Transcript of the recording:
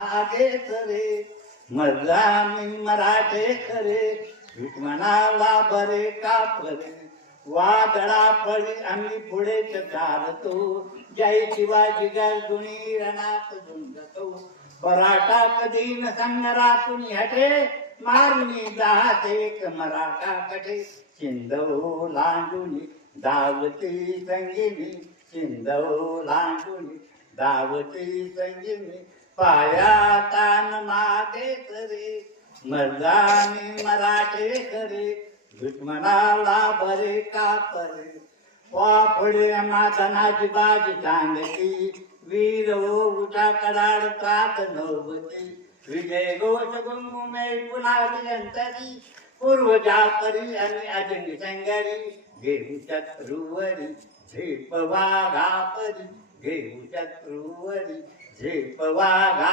आगेच रे मरला मी मराठे खरे म्हणाला बरे का परे वादळा पडी आम्ही पुढे चालतो जय शिवाजी गर्जुनी रणात झुंजतो मराठा कधी न संगरातून हटे मारुनी जाते एक मराठा कटे चिंदव लांडुनी धावती संगिनी चिंदव लांडुनी धावती संगिनी पाया तान मागे करे मर्दानी मराठे करे दुश्मनाला बरे का परे वापडे धनाची बाजी सांगती वीर हो उठा कडाडतात नवती विजय घोष गुंगुमे पुन्हा अंतरी पूर्वजा परी आणि अजंग संगरी घेऊ चक्रुवरी झेप वाघा परी घेऊ चक्रुवरी झेप वाघा